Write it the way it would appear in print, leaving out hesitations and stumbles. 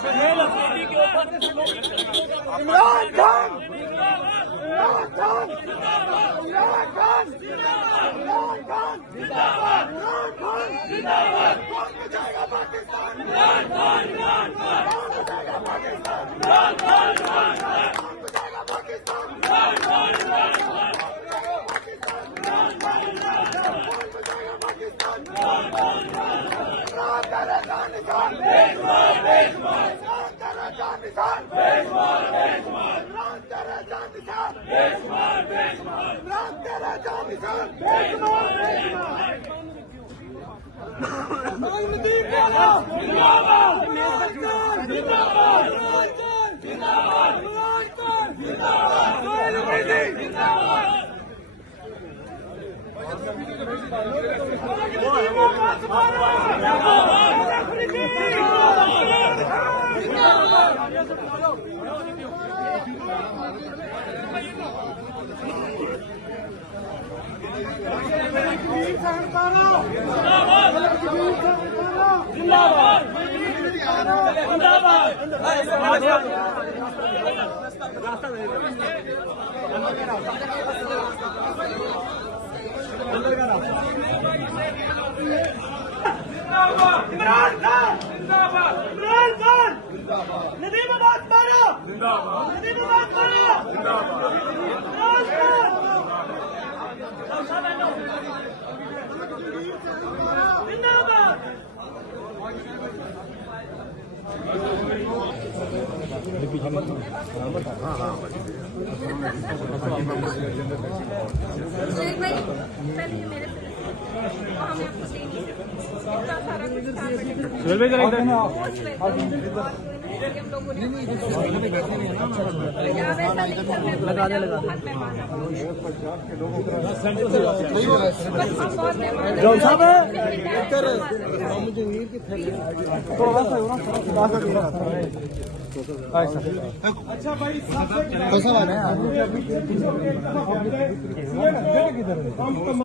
इमरान खान, इमरान खान, इमरान खान, इमरान खान, इमरान खान, जिंदाबाद। कौन बचाएगा पाकिस्तान? इमरान खान, इमरान खान। कौन बचाएगा पाकिस्तान? इमरान खान, इमरान खान। कौन बचाएगा पाकिस्तान? इमरान खान, इमरान खान। इमरान खान, इमरान खान। कौन बचाएगा पाकिस्तान? इमरान खान, इमरान खान। इमरान तेरा जान निशान, बेशुमार, बेशुमार। इमरान तेरा जान निशान, बेशुमार, बेशुमार। इमरान तेरा जान निशान, बेशुमार, बेशुमार। इमरान तेरा जान निशान, बेशुमार, बेशुमार। नदीम वाला जिंदाबाद, जिंदाबाद, जिंदाबाद, जिंदाबाद, जिंदाबाद। इमरान खान जिंदाबाद, इमरान खान जिंदाबाद। नदीम अब्बास मारो जिंदाबाद, नदीम अब्बास मारो जिंदाबाद। इमरान खान जिंदाबाद। शेख भाई पहले मेरे हमें आपको दे नहीं सकते इतना सारा कुछ था हम लोगों ने लगा दे अच्छा भाई